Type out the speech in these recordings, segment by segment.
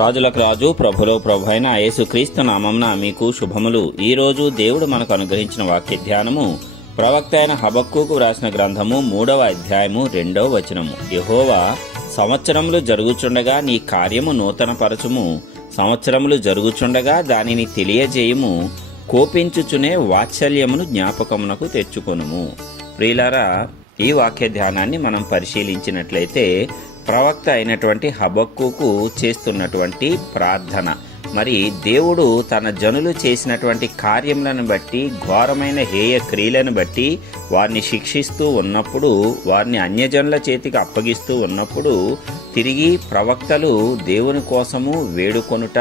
రాజులకు రాజు ప్రభులో ప్రభు అయిన యేసుక్రీస్తు నామంన మీకు శుభములు. ఈ రోజు దేవుడు మనకు అనుగ్రహించిన వాక్య ధ్యానము ప్రవక్త అయిన హబక్కుకు వ్రాసిన గ్రంథము మూడవ అధ్యాయము రెండవ వచనము. యహోవా సంవత్సరములు జరుగుచుండగా నీ కార్యము నూతనపరచుము. సంవత్సరములు జరుగుచుండగా దానిని తెలియజేయము. కోపించుచునే వాత్సల్యమును జ్ఞాపకమునకు తెచ్చుకొనుము. ప్రియులారా ఈ వాక్య ధ్యానాన్ని మనం పరిశీలించినట్లయితే ప్రవక్త అయినటువంటి హబక్కుకు చేస్తున్నటువంటి ప్రార్థన. మరి దేవుడు తన జనులు చేసినటువంటి కార్యములను బట్టి ఘోరమైన హేయ క్రియలను బట్టి వారిని శిక్షిస్తూ ఉన్నప్పుడు వారిని అన్యజనుల చేతికి అప్పగిస్తూ ఉన్నప్పుడు తిరిగి ప్రవక్తలు దేవుని కోసము వేడుకొనుట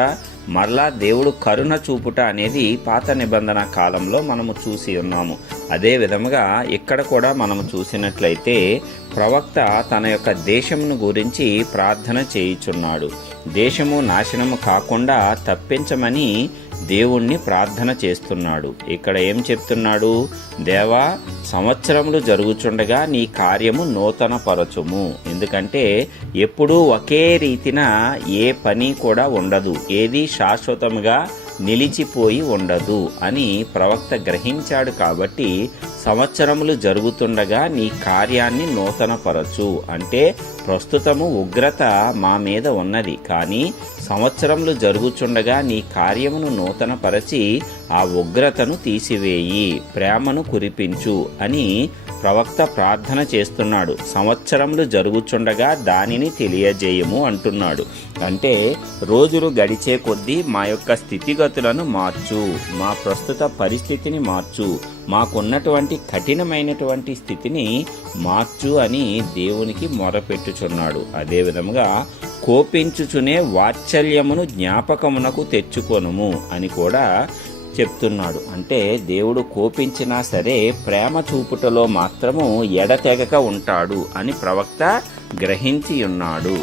మరలా దేవుడు కరుణ చూపుట అనేది పాత నిబంధన కాలంలో మనము చూసి ఉన్నాము. అదే విధముగా ఇక్కడ కూడా మనము చూసినట్లయితే ప్రవక్త తన యొక్క దేశమును గురించి ప్రార్థన చేయుచున్నాడు. దేశము నాశనము కాకుండా తప్పించమని దేవుణ్ణి ప్రార్థన చేస్తున్నాడు. ఇక్కడ ఏం చెప్తున్నాడు? దేవా సంవత్సరములు జరుగుచుండగా నీ కార్యము నూతన పరచుము ఎందుకంటే ఎప్పుడూ ఒకే రీతిన ఏ పని కూడా ఉండదు. ఏది శాశ్వతముగా నిలిచిపోయి ఉండదు అని ప్రవక్త గ్రహించాడు కాబట్టి సంవత్సరములు జరుగుతుండగా నీ కార్యాన్ని నూతనపరచు. అంటే ప్రస్తుతము ఉగ్రత మా మీద ఉన్నది. కానీ సంవత్సరములు జరుగుచుండగా నీ కార్యమును నూతనపరచి ఆ ఉగ్రతను తీసివేయి. ప్రేమను కురిపించు అని ప్రవక్త ప్రార్థన చేస్తున్నాడు. సంవత్సరములు జరుగుచుండగా దానిని తెలియజేయము అంటున్నాడు. అంటే రోజులు గడిచే కొద్దీ మా యొక్క స్థితిగతులను మార్చు. మా ప్రస్తుత పరిస్థితిని మార్చు. మాకున్నటువంటి కఠినమైనటువంటి స్థితిని మార్చు అని దేవునికి మొరపెట్టుచున్నాడు. అదే విధముగా కోపించుచునే వాత్సల్యమును జ్ఞాపకమునకు తెచ్చుకొనుము అని కూడా చెప్తున్నాడు. అంటే దేవుడు కోపించినా సరే ప్రేమ చూపుటలో మాత్రము ఎడతెగక ఉంటాడు అని ప్రవక్త గ్రహించి ఉన్నాడు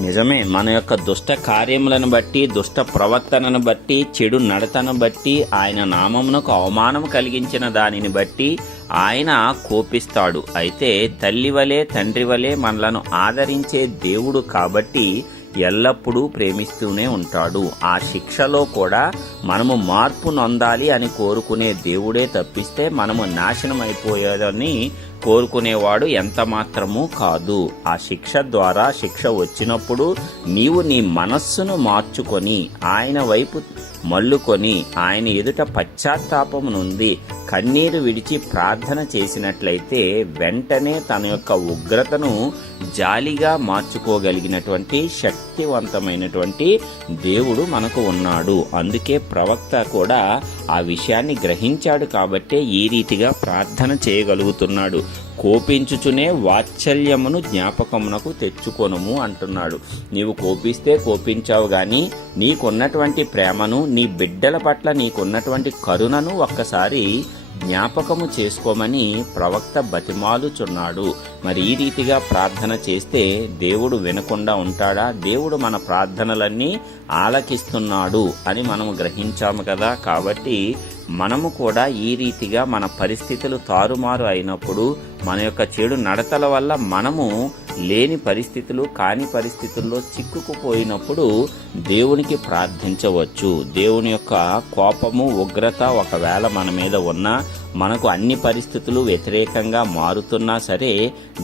నిజమే మన యొక్క దుష్ట కార్యములను బట్టి దుష్ట ప్రవర్తనను బట్టి చెడు నడతను బట్టి ఆయన నామమునకు అవమానం కలిగించిన దానిని బట్టి ఆయన కోపిస్తాడు. అయితే తల్లి వలె తండ్రి వలె మనలను ఆదరించే దేవుడు కాబట్టి ఎల్లప్పుడూ ప్రేమిస్తూనే ఉంటాడు. ఆ శిక్షలో కూడా మనము మార్పు నొందాలి అని కోరుకునే దేవుడే తప్పిస్తే మనము నాశనం అయిపోయేదని కోరుకునేవాడు ఎంత మాత్రమూ కాదు. ఆ శిక్ష ద్వారా శిక్ష వచ్చినప్పుడు నీవు నీ మనస్సును మార్చుకొని ఆయన వైపు మల్లుకొని ఆయన ఎదుట పశ్చాత్తాపం నుండి కన్నీరు విడిచి ప్రార్థన చేసినట్లయితే వెంటనే తన యొక్క ఉగ్రతను జాలిగా మార్చుకోగలిగినటువంటి శక్తివంతమైనటువంటి దేవుడు మనకు ఉన్నాడు. అందుకే ప్రవక్త కూడా ఆ విషయాన్ని గ్రహించాడు కాబట్టే ఈ రీతిగా ప్రార్థన చేయగలుగుతున్నాడు. కోపించుచునే వాత్సల్యమును జ్ఞాపకమునకు తెచ్చుకొనుము అంటున్నాడు. నీవు కోపిస్తే కోపించావు కానీ నీకున్నటువంటి ప్రేమను నీ బిడ్డల పట్ల నీకున్నటువంటి కరుణను ఒక్కసారి జ్ఞాపకము చేసుకోమని ప్రవక్త బతిమాలుచున్నాడు. మరి ఈ రీతిగా ప్రార్థన చేస్తే దేవుడు వినకుండా ఉంటాడా? దేవుడు మన ప్రార్థనలన్నీ ఆలకిస్తున్నాడు అని మనము గ్రహించాము కదా. కాబట్టి మనము కూడా ఈ రీతిగా మన పరిస్థితులు తారుమారు అయినప్పుడు మన యొక్క చెడు నడతల వల్ల మనము లేని పరిస్థితులు కాని పరిస్థితుల్లో చిక్కుకుపోయినప్పుడు దేవునికి ప్రార్థించవచ్చు. దేవుని యొక్క కోపము ఉగ్రత ఒకవేళ మన మీద ఉన్నా మనకు అన్ని పరిస్థితులు వ్యతిరేకంగా మారుతున్నా సరే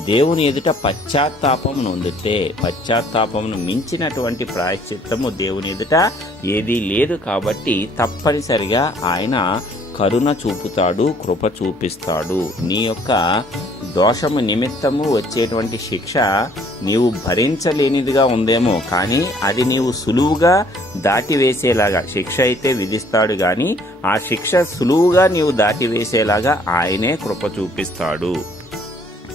దేవుని ఎదుట పశ్చాత్తాపం నొందితే పశ్చాత్తాపమును మించినటువంటి ప్రాయశ్చిత్తము దేవుని ఎదుట ఏదీ లేదు కాబట్టి తప్పనిసరిగా ఆయన కరుణ చూపుతాడు కృప చూపిస్తాడు. నీ యొక్క దోషము నిమిత్తము వచ్చేటువంటి శిక్ష నీవు భరించలేనిదిగా ఉందేమో కానీ అది నీవు సులువుగా దాటివేసేలాగా శిక్ష అయితే విధిస్తాడు కానీ ఆ శిక్ష సులువుగా నీవు దాటివేసేలాగా ఆయనే కృప చూపిస్తాడు.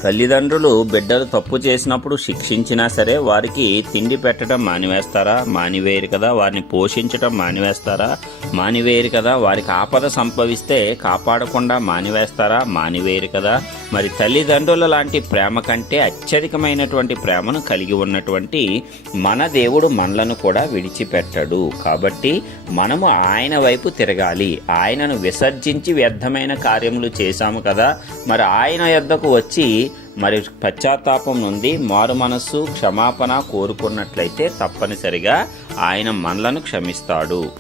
తల్లిదండ్రులు బిడ్డలు తప్పు చేసినప్పుడు శిక్షించినా సరే వారికి తిండి పెట్టడం మానివేస్తారా? మానివేయరు కదా వారిని పోషించడం మానివేస్తారా? మానివేయరు కదా వారికి ఆపద సంభవిస్తే కాపాడకుండా మానివేస్తారా? మానివేయరు కదా. మరి తల్లిదండ్రుల లాంటి ప్రేమ కంటే అత్యధికమైనటువంటి ప్రేమను కలిగి ఉన్నటువంటి మన దేవుడు మనలను కూడా విడిచిపెట్టడు. కాబట్టి మనము ఆయన వైపు తిరగాలి. ఆయనను విసర్జించి వ్యర్థమైన కార్యములు చేశాము కదా. మరి ఆయన యొద్దకు వచ్చి మరి పశ్చాత్తాపం నుండి మారు మనస్సు క్షమాపణ కోరుకున్నట్లయితే తప్పనిసరిగా ఆయన మనలను క్షమిస్తాడు.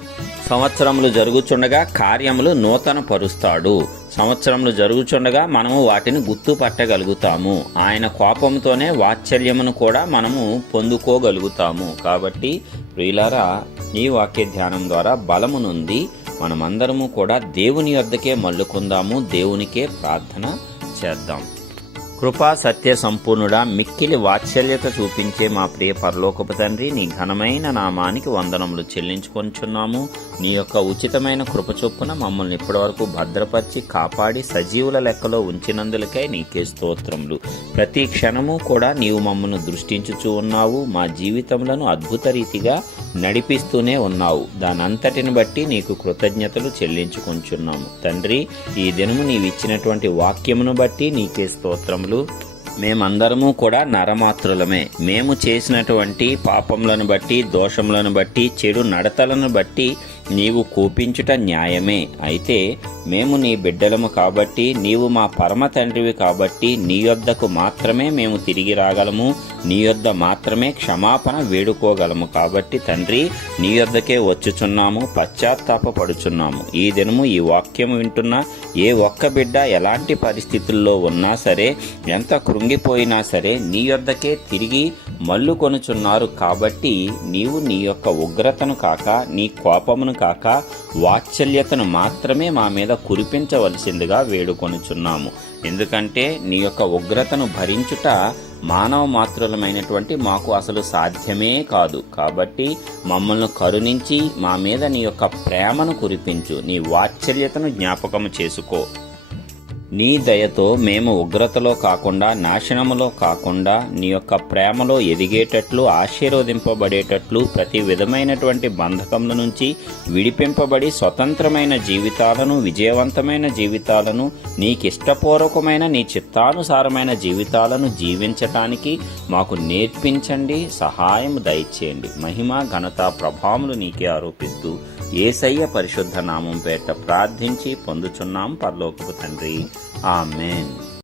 సంవత్సరములు జరుగుచుండగా కార్యములు నూతన పరుస్తాడు సంవత్సరములు జరుగుచుండగా మనము వాటిని గుర్తుపట్టగలుగుతాము. ఆయన కోపంతోనే వాత్సల్యమును కూడా మనము పొందుకోగలుగుతాము. కాబట్టి ప్రియులారా ఈ వాక్య ధ్యానం ద్వారా బలము నుండి మనమందరము కూడా దేవుని వద్దకే మల్లుకుందాము దేవునికే ప్రార్థన చేద్దాం. కృపా సత్య సంపూర్ణుడా మిక్కిలి వాత్సల్యత చూపించే మా ప్రియ పరలోకపు తండ్రి నీ ఘనమైన నామానికి వందనములు చెల్లించుకొంచున్నాము. నీ యొక్క ఉచితమైన కృప చొప్పున మమ్మల్ని ఇప్పటివరకు భద్రపరిచి కాపాడి సజీవుల లెక్కలో ఉంచినందులకై నీకే స్తోత్రములు. ప్రతి క్షణము కూడా నీవు మమ్మల్ని దృష్టించుచూ ఉన్నావు. మా జీవితంలో అద్భుత రీతిగా నడిపిస్తూనే ఉన్నావు. దానంతటిని బట్టి నీకు కృతజ్ఞతలు చెల్లించుకుంటున్నాము తండ్రి ఈ దినము నీవిచ్చినటువంటి వాక్యమును బట్టి నీకే స్తోత్రములు. మేమందరము కూడా నరమాత్రులమే. మేము చేసినటువంటి పాపములను బట్టి దోషములను బట్టి చెడు నడతలను బట్టి నీవు కూపించుట న్యాయమే. అయితే మేము నీ బిడ్డలము కాబట్టి నీవు మా పరమ తండ్రివి కాబట్టి నీ యొద్దకు మాత్రమే మేము తిరిగి రాగలము. నీ యొద్ద మాత్రమే క్షమాపణ వేడుకోగలము కాబట్టి తండ్రి నీ యొద్దకే వచ్చుచున్నాము పశ్చాత్తాపడుచున్నాము ఈ దినము ఈ వాక్యము వింటున్న ఏ ఒక్క బిడ్డ ఎలాంటి పరిస్థితుల్లో ఉన్నా సరే ఎంత కృంగిపోయినా సరే నీ యొద్దకే తిరిగి మల్లు కొనుచున్నారు కాబట్టి నీవు నీ యొక్క ఉగ్రతను కాక నీ కోపమును కాక వాత్సల్యతను మాత్రమే మా మీద కురిపించవలసిందిగా వేడుకొనుచున్నాము. ఎందుకంటే నీ యొక్క ఉగ్రతను భరించుట మానవ మాతృలమైనటువంటి మాకు అసలు సాధ్యమే కాదు. కాబట్టి మమ్మల్ని కరుణించి మా మీద నీ యొక్క ప్రేమను కురిపించు. నీ వాత్సల్యతను జ్ఞాపకము చేసుకో. నీ దయతో మేము ఉగ్రతలో కాకుండా నాశనములో కాకుండా నీ యొక్క ప్రేమలో ఎదిగేటట్లు ఆశీర్వదింపబడేటట్లు ప్రతి విధమైనటువంటి బంధకముల నుంచి విడిపింపబడి స్వతంత్రమైన జీవితాలను విజయవంతమైన జీవితాలను నీకిష్టపూర్వకమైన నీ చిత్తానుసారమైన జీవితాలను జీవించటానికి మాకు నేర్పించండి సహాయం దయచేయండి. మహిమ ఘనత ప్రభావములు నీకే ఆరోపిస్తూ ఏసయ్య పరిశుద్ధ నామం పేట ప్రార్థించి పొందుచున్నాం పరలోకపు తండ్రి. ఆమెన్.